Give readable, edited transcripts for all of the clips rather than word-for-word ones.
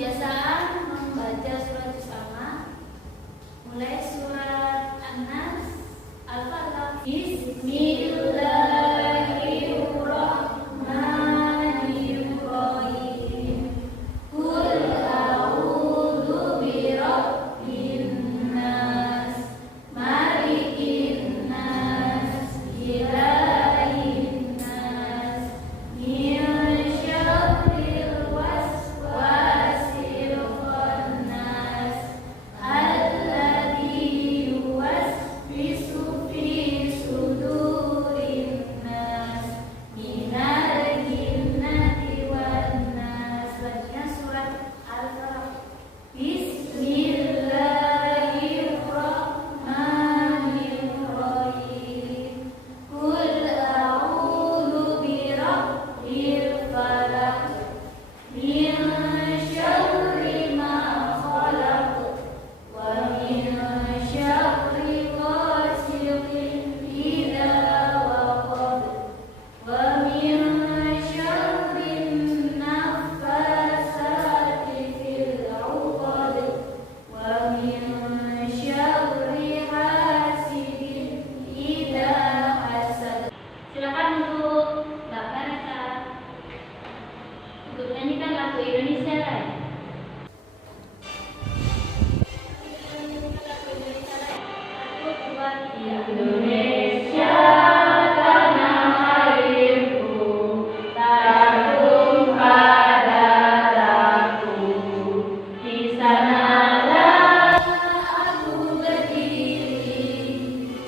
Pembiasaan membaca surat juz amma, mulai surat An-Nas, Al-Falaq. Bismillahirrahmanirrahim. Qul a'udzu birabbin nas, malikin nas, ilahin nas, min syarril waswasil khannas, alladzi yuwaswisu fi sudurin nas, minal jinnati wan nas. Selanjutnya surat Al-Falaq. Bismillahirrahmanirrahim. Qul a'udzu birabbil falaq, min syarri ma khalaq, wa min syarri ghasiqin idza waqab, wa min syarrin naffasati fil 'uqad, wa min syarri hasidin idza hasad. Silakan untuk Mbak Karita untuk menyanyikan lagu Indonesia Raya. Satu, dua, tiga. Indonesia tanah airku, takut padaku, di sanalah aku berdiri,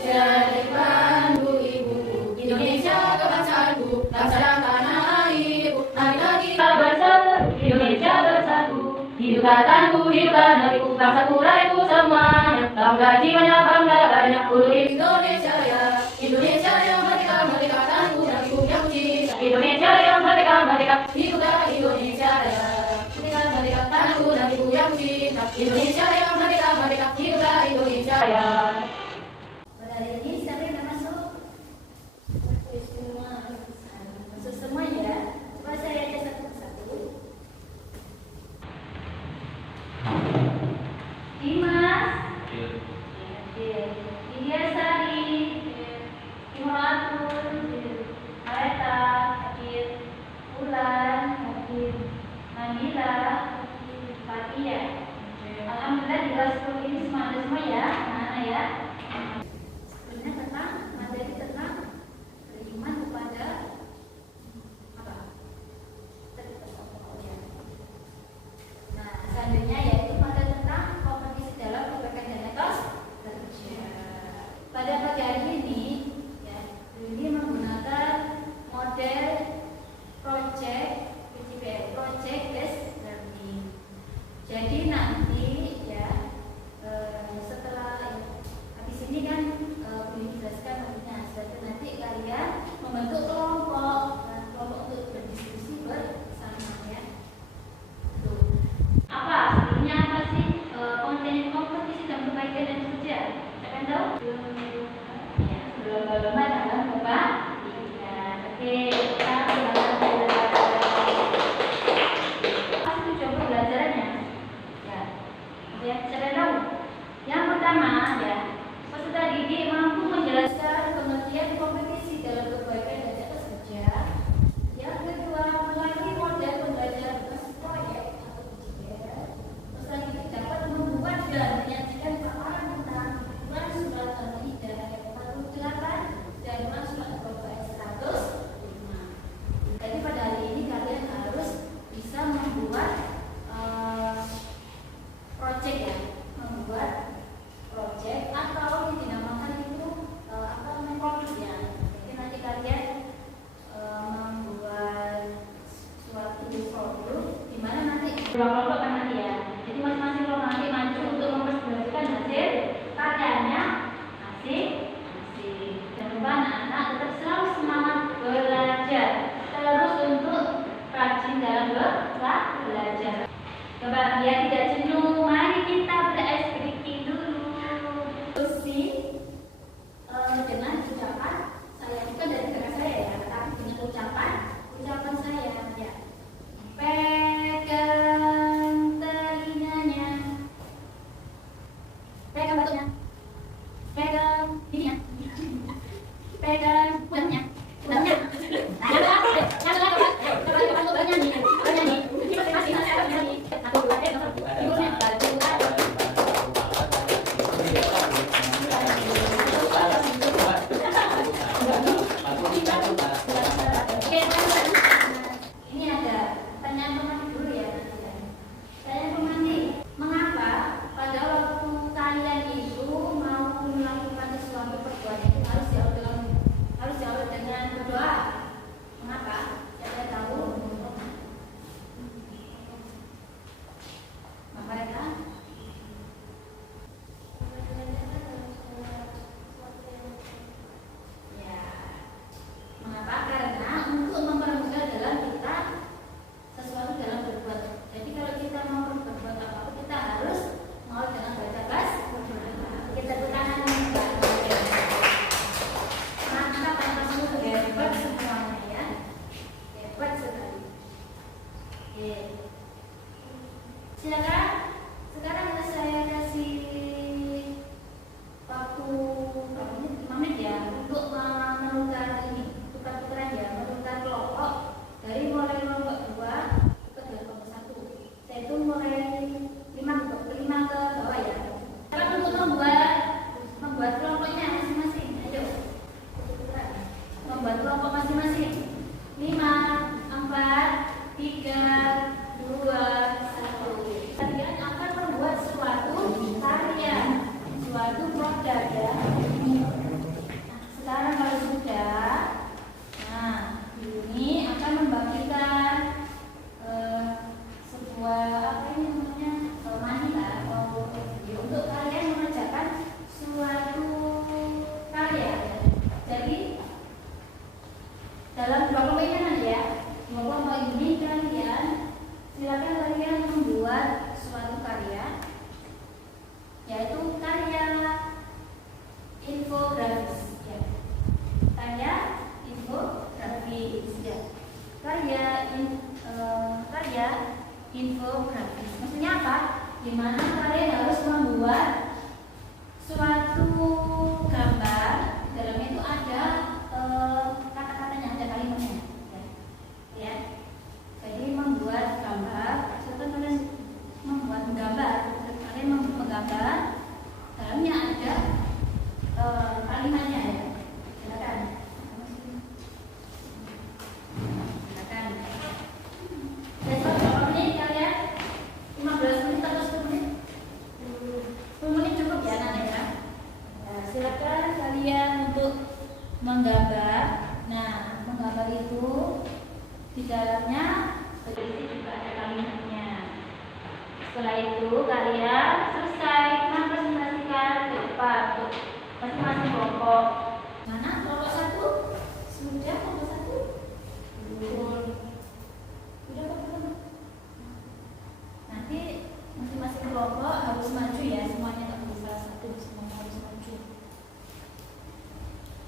jadi pandu ibuku. Indonesia kebangsaanku, bangsa dan tanah airku, lagi-lagi kita bersatu, Indonesia bersatu. Hidupkanku, hidupkan negeriku, bangsaku, rakyatku semuanya, bangga jiwanya, bangga banyak untuk Indonesia ya. Indonesia yang merdeka, merdeka tanahku, negeriku yang cinta. Indonesia yang merdeka, merdeka, hiduplah Indonesia ya. Merdeka, merdeka tanahku, negeriku yang cinta. Indonesia yang merdeka, merdeka, hiduplah Indonesia ya. Pada hari ini siapa yang masuk? Masuk semua ya. Coba saya aja satu persatu. Dimas, India Sari, Imratul, Aleta, Ulan, Manila, Fatia. Alhamdulillah di kelas 10 ini semua ada semua ya, anak-anak ya. Sebenarnya tentang materi tentang beriman kepada apa? Nah, selanjutnya yaitu materi tentang kompetisi dalam kebaikan dan etos kerja. Pada pagi hari ini, ya, ini menggunakan model project PJBL, project based learning. Jadi nanti ya setelah habis ini kan belum dijelaskan nantinya. Setelah nanti kalian membentuk kelompok, kelompok untuk berdiskusi bersama ya. Tuh. Apa sebenarnya apa sih konten kompetisi dan perbaikan dan kerja? Kalian tahu? Ya, lomba-lomba dalam kebaikan. Oke, kita apa tujuan pembelajarannya? Ya, saya tahu. Yang pertama ya, peserta didik mampu menjelaskan pengertian kompetisi dalam kebaikan dan etos kerja. Yang kedua, melalui model pembelajaran berbasis proyek atau PJBL, peserta didik dapat membuat dan menyajikan paparan tentang Quran surat Al-Maidah ayat 48 dan Quran surat Al-Baqarah ayat 105. Jadi pada hari ini kalian harus bisa membuat project ya, membuat project atau dinamakan itu apa namanya konflik ya. Jadi nanti kalian membuat suatu produk di mana nanti dua kelompok kan nanti ya. Jadi masing-masing kelompok nanti maju untuk mempresentasikan hasil karyanya masing-masing. Jangan lupa anak-anak tetap selalu semangat belajar, terus untuk rajin dalam belajar. Coba biar tidak jenuh, mari kita berice breaking dulu. Dengan ucapan saya, bukan dari kata saya ya, tapi dengan ucapan saya ya. Pegang Apa ya? Ya, mengapa? Karena untuk mempermudah dalam kita sesuatu dalam berbuat. Jadi kalau kita mau berbuat apa-apa, kita harus mau dengan baca bas. Kita tangan maka tangan hebat semuanya ya, hebat sekali. Oke. Silakan. Sekarang saya kasih waktu 5 menit ya untuk menukar ini, tukar-tukaran ya, menukar kelompok dari mulai kelompok 2 ke kelompok 1. Saya itu mulai 5 ke bawah ya. Sekarang untuk membuat kelompoknya masing-masing. Ayo. Membuat kelompok masing-masing. 5, 4, 3, 2, 1. Kalian akan membuat suatu karya, suatu produk ya. Sekarang kalau sudah, nah ini akan membagikan sebuah apa ini namanya manila untuk kalian mengerjakan suatu karya. Jadi dalam 2 kelompok ini nanti ya, 2 kelompok ini kalian silakan kalian membuat suatu karya, yaitu karya infografis ya. Karya infografis ya. Karya infografis. Maksudnya apa? Dimana kalian harus membuat suatu gambar, dalamnya itu ada kata-katanya, ada kalimatnya ya. Jadi membuat gambar, contoh kalian membuat gambar, kalian menggambar, dalamnya ada kalimatnya ya. Silakan. Silakan. Besok berapa menit kalian? 15 menit atau 10 menit? 10 menit cukup ya nanti ya. Nah, silakan kalian untuk menggambar. Nah, menggambar itu di dalamnya berisi juga ada kalimatnya. Setelah itu kalian selesai mempresentasikan ke depan untuk masing-masing kelompok. Mana kelompok 1? Sudah kelompok 1? Belum. Sudah kelompok. Nanti masing-masing kelompok harus maju ya, semuanya tak bisa satu, semuanya harus maju.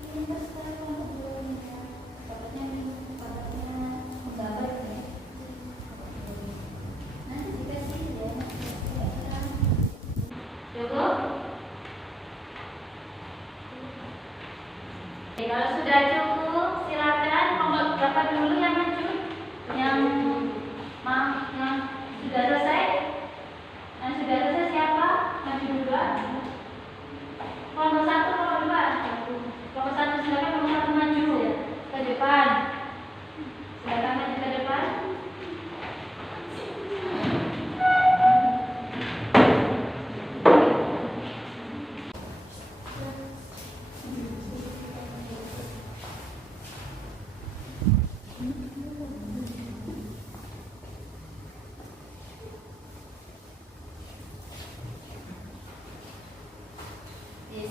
Ini sekarang kelompok belum ya. Dapatnya menggambar ya. Nanti dikasih ya. Cukup? Oke, kalau sudah cukup, silakan kelompok berapa dulu yang maju? Yang sudah selesai? Yang sudah selesai siapa? Maju duluan. Kelompok 1, kelompok 2. Kelompok 1 silakan, kelompok 1 maju ya, ke depan. Silakan maju ke depan.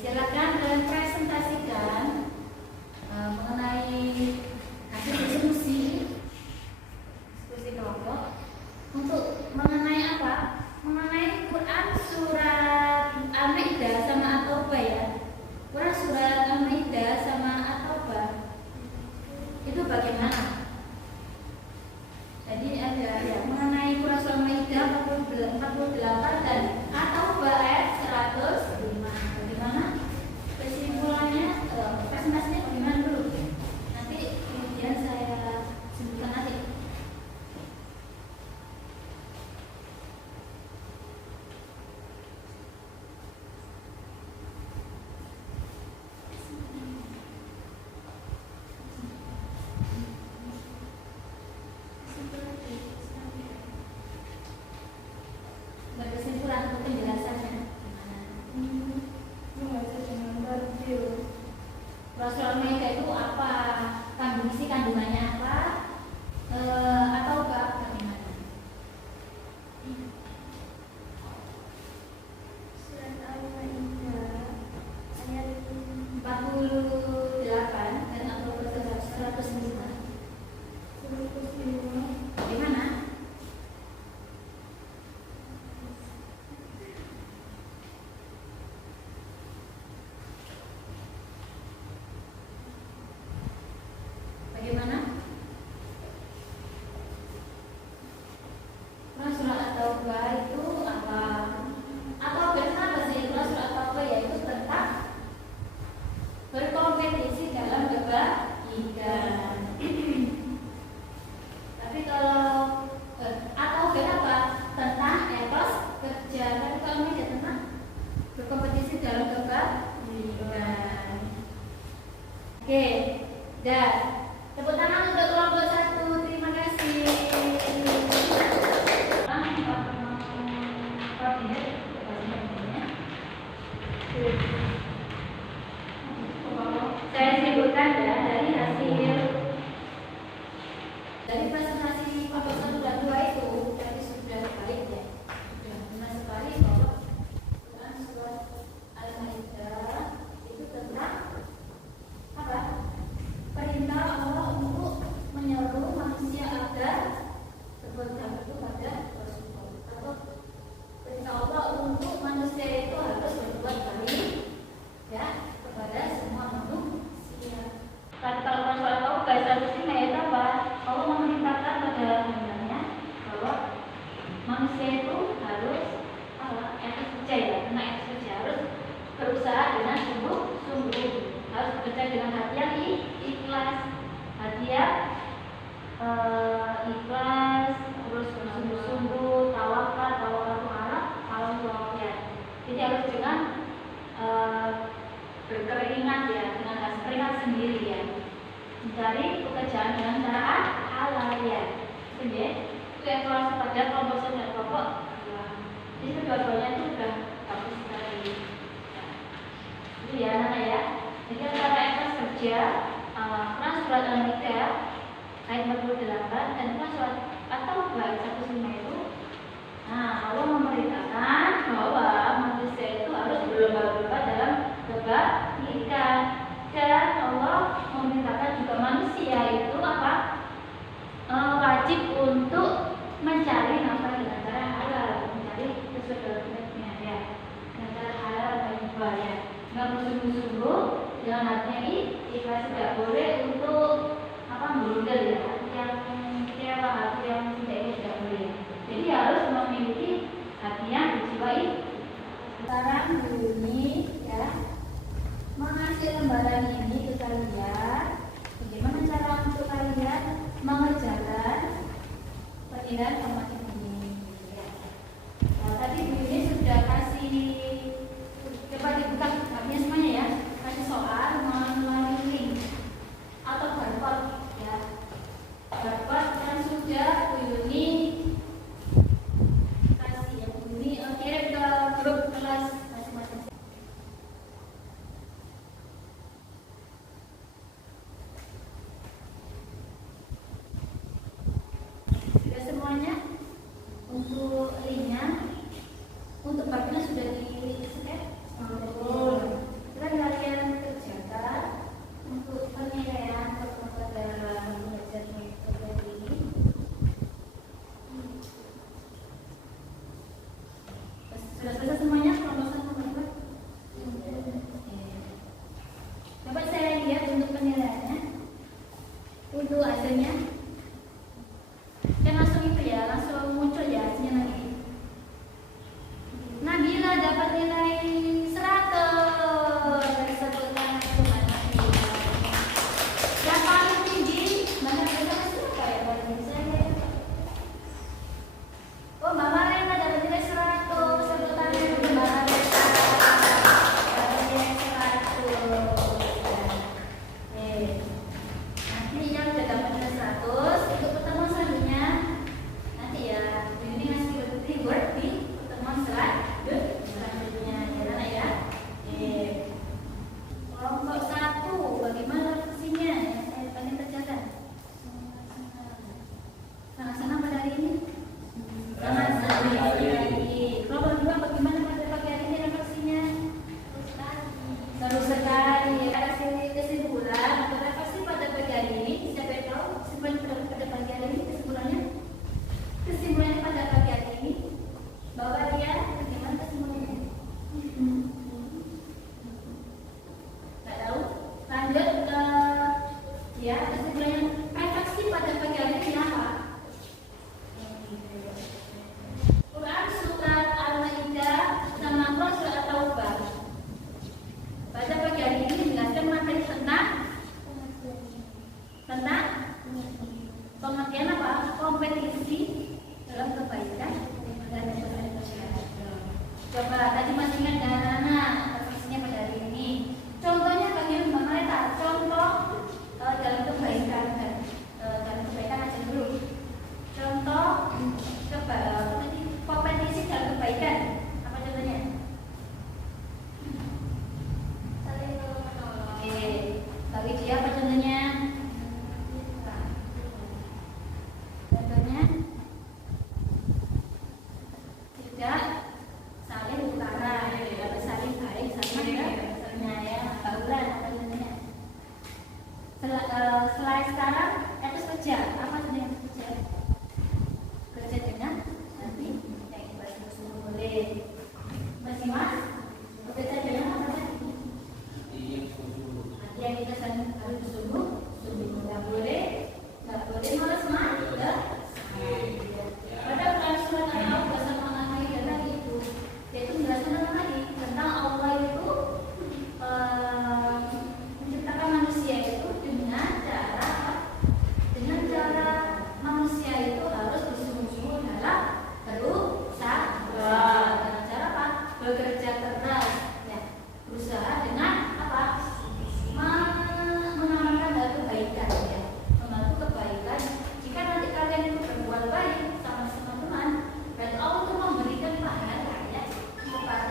Silakan kalian presentasikan mengenai hasil diskusi kelompok untuk mengenai apa? Mengenai Quran surat Al-Maidah sama At-Taubah ya. Quran surat Al-Maidah sama At-Taubah itu bagaimana? Jadi ada ya mengenai Quran surat Al-Maidah 48 dan At-Taubah ayat 105. Bagaimana? manusia itu harus etos kerja ya, karena etos kerja harus berusaha dengan sungguh-sungguh, harus bekerja dengan hati yang ikhlas, hati yang ikhlas, terus sungguh-sungguh, tawakal Allah ya. Jadi harus dengan berkeringat ya, dengan keringat sendiri ya, mencari pekerjaan dengan cara halal ya. Oke, itu evaluasi pada kelompok dan kelompok. Jadi kedua-duanya itu sudah bagus sekali. Itu ya Nana ya. Jadi antara etos kerja, Quran surat Al-Maidah ayat 48 dan Quran surat At-Taubah ayat 105 itu, Allah memberitakan bahwa manusia itu harus berlomba-lomba dalam kebaikan, dan Allah memberitakan juga manusia itu wajib untuk mencari nafkah dengan cara halal, mencari sesuai dengan ya, dengan cara halal dan juga ya, nggak bersungguh-sungguh dengan hatinya ikhlas, tidak boleh untuk merundel ya, hati yang kecewa, hati yang tidak ini tidak boleh. Jadi harus memiliki hati yang berjiwa. Sekarang bunyi ya, mengasih lembaran ini ke kalian. Bagaimana cara untuk kalian mengerjakan penilaian formatif ini? Nah, tadi Bu ini sudah kasih, coba dibuka kitabnya semuanya ya, kasih soal melalui link atau barcode ya, barcode yang sudah Bu Yuni kasih ya, Bu Yuni kirim ke grup kelas masing-masing. Semuanya untuk linknya, untuk barcode sudah di-scan. Sekarang kalian kerjakan untuk penilaian pada belajar metode ini. Sudah selesai semuanya perumusan teman-teman? Coba saya lihat untuk penilaiannya, untuk hasilnya. Dan langsung itu ya, langsung muncul ya hasilnya nanti. Nabila dapat nilai 100. Dari sebut tangan teman Nabila. Yang paling tinggi, mana bisa siapa ya paling tinggi saya? Oh, Mbak Marena dapat nilai 100. Sebut tangan Mbak Marena. Dapat nilai 100. Nanti yang sudah dapat nilai 100 untuk pertemuan selanjutnya, nanti ya ini ngasih reward di pertemuan selanjutnya ya ya. Kelompok 1 bagaimana refleksinya yang saya pengen kerjakan? Sangat-sangat pada hari ini? Sangat-sangat pada hari ini. Kelompok 2 bagaimana pada pagi hari ini refleksinya? Seru sekali. Ada kesimpulan atau refleksi pada pagi hari ini. Siapa yang tahu kesimpulan pada pagi hari ini? Kesimpulannya pada pagi hari ini bahwa dia bagaimana kesimpulannya? Nggak tahu. Lanjut ke ya, kesimpulannya refleksi pada pagi hari ini apa? Quran surat Al-Maidah sama Quran surat At-Taubah. Pada pagi hari ini menjelaskan materi tentang pengertian apa? Kompetisi dalam kebaikan dan kesehatan. Coba tadi masih ingat anak-anak refleksinya pada hari ini. Contohnya bagaimana Mbak Mareta? Contoh dalam kebaikan dan dalam kebaikan aja dulu. Contoh coba kompetisi dalam kebaikan. Apa contohnya? Oke, bagi dia apa contohnya? Contohnya tidak saling utara, tapi saling baik sama penyayang, baulan apa contohnya? Selain sekarang etos kerja, apa contohnya etos kerja? Kerja dengan nanti yang ibadah sungguh boleh. Masih mas? Kerja dengan apa tadi? Nanti yang kita harus bersungguh, nggak boleh malas mas, pada Quran surat Al-Taubah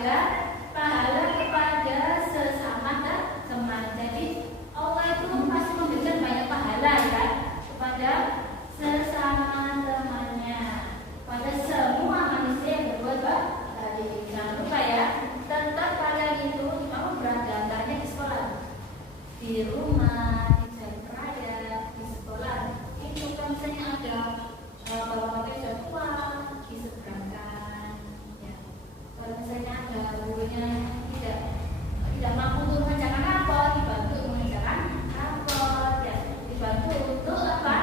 kepada pahala kepada sesama teman. Jadi Allah itu pasti memberikan banyak pahala ya kepada sesama temannya, pada semua manusia yang berbuat baik. Jangan lupa ya, tetap kalian itu kamu berada antaranya di sekolah, di rumah, di jalan raya, di sekolah. Itu kan misalnya ada bapak-bapak yang tua diseberangkan, ya. Kalau misalnya ada gurunya tidak mampu untuk mengerjakan rapor, dibantu mengerjakan rapor, ya. Dibantu untuk apa?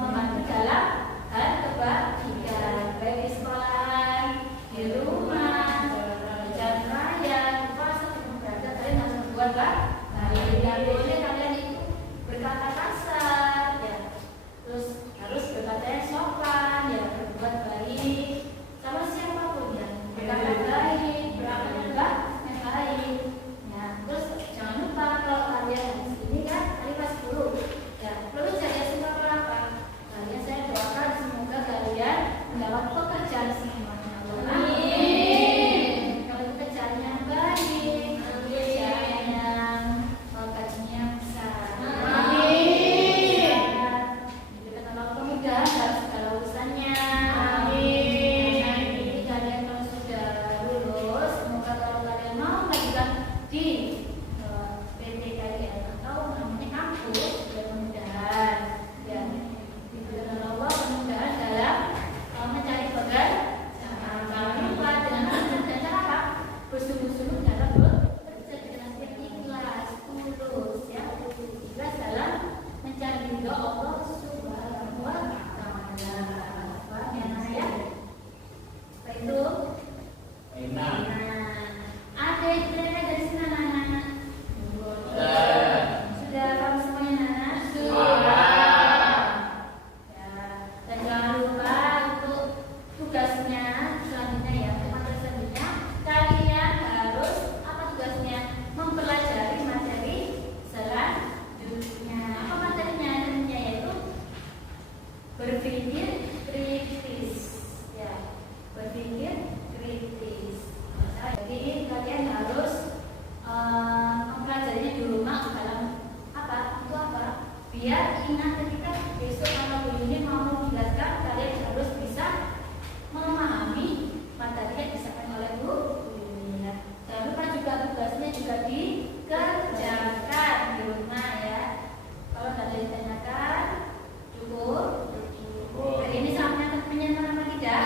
Membantu dalam hal kebaikan, baik di sekolah, di rumah, di jalan raya, di pasar, di berada kalian harus berbuat baik. Tidak boleh kalian itu berkata kasar, ya. Terus harus berkata yang sopan, ya, berbuat baik sama siapapun, ya. Berkata baik, berakal yang baik, ya. Terus jangan lupa kalau kalian ini kan hari kelas 10, ya, lulus dari SMA berapa? Kalian saya doakan semoga kalian mendapat pekerjaan semuanya. Amin. Kalau pekerjaan yang baik, pekerjaan yang gajinya besar. Amin. Diberikan Allah kemudahan dalam segala urusannya. Amin. Jadi kalian kalau sudah lulus, semoga kalau kalian mau melanjutkan di PT kalian atau namanya kampus, mudah-mudahan ya diberikan Allah kemudahan dalam mencari pekerjaan. Jangan lupa dengan cara apa? Bersungguh-sungguh dalam bekerja dengan ikhlas, tulus, ya, ikhlas dalam mencari ridho Allah Subhanahu wa Ta'ala. Paham ya, Mas ya? Setelah itu, nah, ada yang berada dari sini anak-anak? Sudah kamu semuanya anak? Sudah. Ya, dan jangan lupa untuk tugasnya selanjutnya ya, materi selanjutnya kalian harus apa tugasnya? Mempelajari materi selanjutnya. Apa materinya? Materinya yaitu berpikir kritis, ya, berpikir kritis. Jadi kalian harus mempelajarinya di rumah dalam apa? Itu apa? Biar ingat ketika besok kalau guru ini mau menjelaskan, kalian harus bisa memahami materi yang disampaikan oleh guru ini. Jangan lupa juga tugasnya juga dikerjakan di rumah ya. Kalau tidak ada ditanyakan, cukup. Hari ini sangat menyenangkan apa tidak?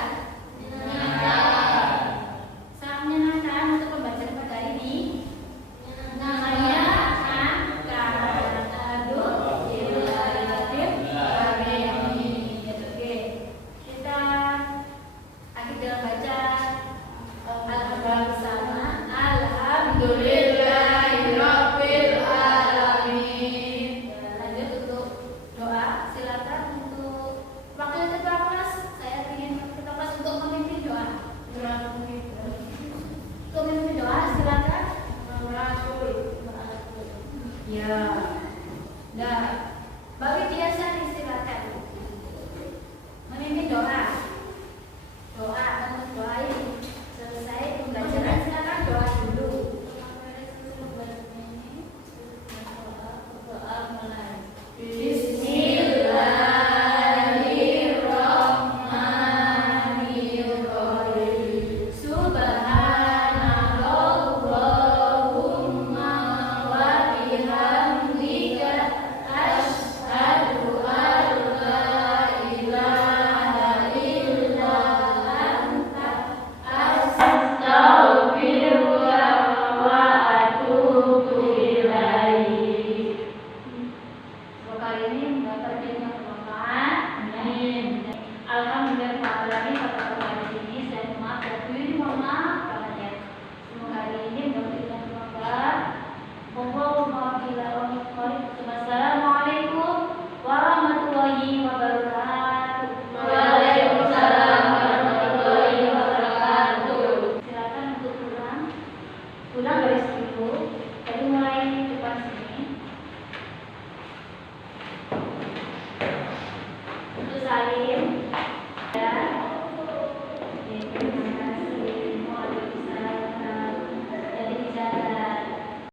Sangat menyenangkan untuk pembelajaran pada hari ini. Namanya aduh, oke. Kita akhir dalam baca Al-Quran bersama. Alhamdulillah.